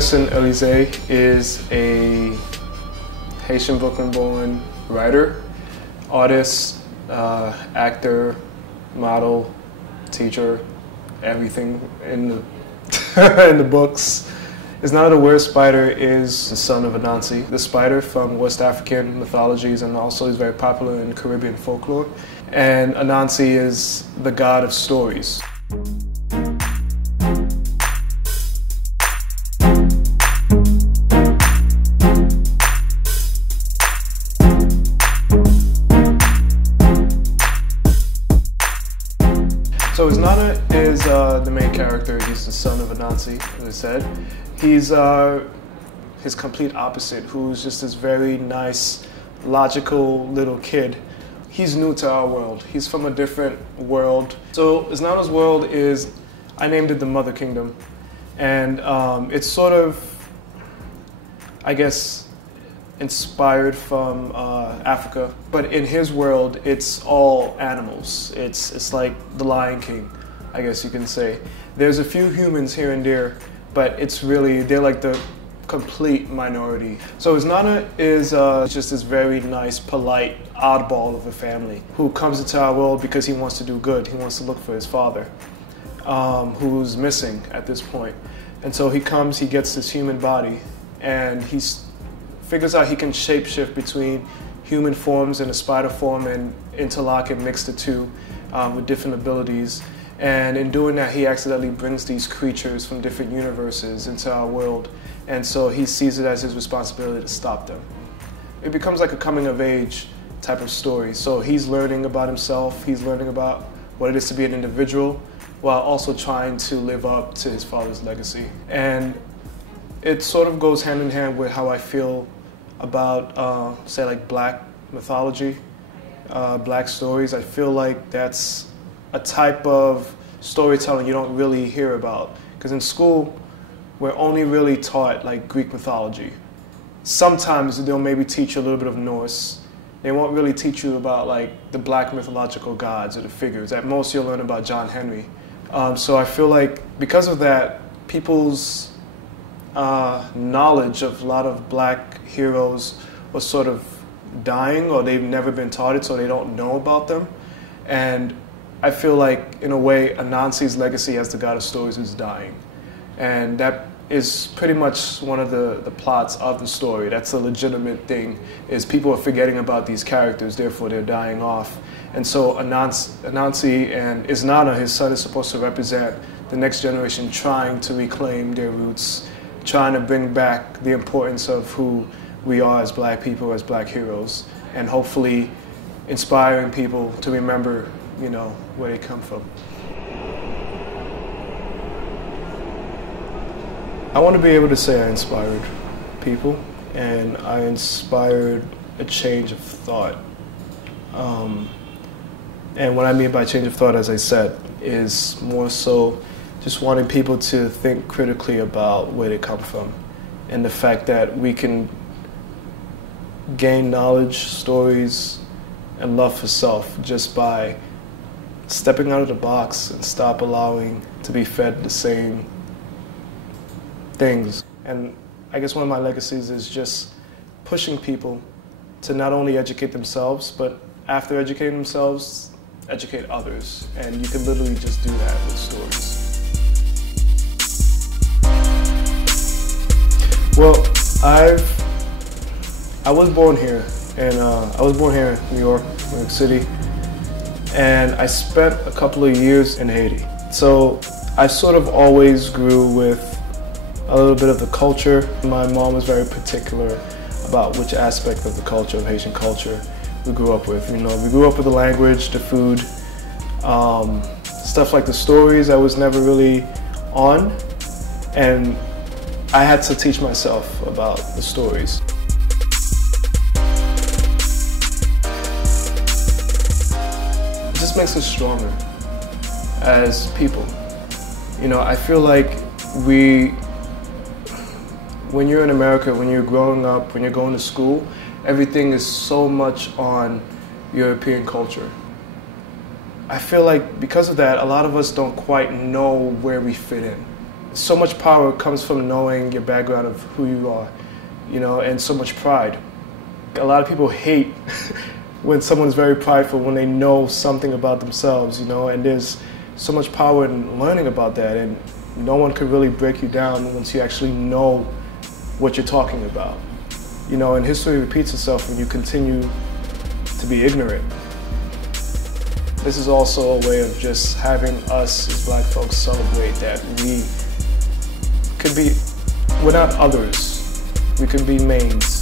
Anderson-Elysee is a Haitian Brooklyn-born writer, artist, actor, model, teacher, everything in the in the books. Is not aware Spider is the son of Anansi, the spider from West African mythologies, and also is very popular in Caribbean folklore. And Anansi is the god of stories. So Iznana is the main character. He's the son of Anansi, as I said. He's his complete opposite, who's just this very nice, logical little kid. He's new to our world. He's from a different world. So Iznana's world is, I named it the Mother Kingdom. And it's sort of, I guess, inspired from Africa, but in his world, it's all animals. It's like the Lion King, I guess you can say. There's a few humans here and there, but it's really, they're like the complete minority. So Iznana is just this very nice, polite, oddball of a family who comes into our world because he wants to do good. He wants to look for his father, who's missing at this point. And so he comes, he gets this human body, and he's figures out he can shapeshift between human forms and a spider form and interlock and mix the two with different abilities. And in doing that, he accidentally brings these creatures from different universes into our world. And so he sees it as his responsibility to stop them. It becomes like a coming of age type of story. So he's learning about himself, he's learning about what it is to be an individual, while also trying to live up to his father's legacy. And it sort of goes hand in hand with how I feel about, say, like Black mythology, Black stories. I feel like that's a type of storytelling you don't really hear about. Because in school, we're only really taught like Greek mythology. Sometimes they'll maybe teach you a little bit of Norse. They won't really teach you about like the Black mythological gods or the figures. At most, you'll learn about John Henry. So I feel like because of that, people's knowledge of a lot of Black heroes was sort of dying, or they've never been taught it, so they don't know about them. And I feel like, in a way, Anansi's legacy as the god of stories is dying. And that is pretty much one of the plots of the story. That's a legitimate thing, is people are forgetting about these characters, therefore they're dying off. And so Anansi and Iznana, his son, is supposed to represent the next generation trying to reclaim their roots, trying to bring back the importance of who we are as Black people, as Black heroes, and hopefully inspiring people to remember, you know, where they come from. I want to be able to say I inspired people, and I inspired a change of thought. And what I mean by change of thought, as I said, is more so just wanting people to think critically about where they come from, and the fact that we can gain knowledge, stories, and love for self just by stepping out of the box and stop allowing to be fed the same things. And I guess one of my legacies is just pushing people to not only educate themselves, but after educating themselves, educate others. And you can literally just do that with stories. Well, I was born here, and I was born here in New York City, and I spent a couple of years in Haiti. So I sort of always grew with a little bit of the culture. My mom was very particular about which aspect of the culture, of Haitian culture, we grew up with. You know, we grew up with the language, the food, stuff like the stories I was never really on, and I had to teach myself about the stories. It just makes us stronger as people. You know, I feel like when you're in America, when you're growing up, when you're going to school, everything is so much on European culture. I feel like because of that, a lot of us don't quite know where we fit in. so much power comes from knowing your background of who you are, you know, and so much pride. A lot of people hate when someone's very prideful, when they know something about themselves, you know, and there's so much power in learning about that, and no one can really break you down once you actually know what you're talking about. You know, and history repeats itself when you continue to be ignorant. This is also a way of just having us as Black folks celebrate that we could be, we're not others, we can be mains.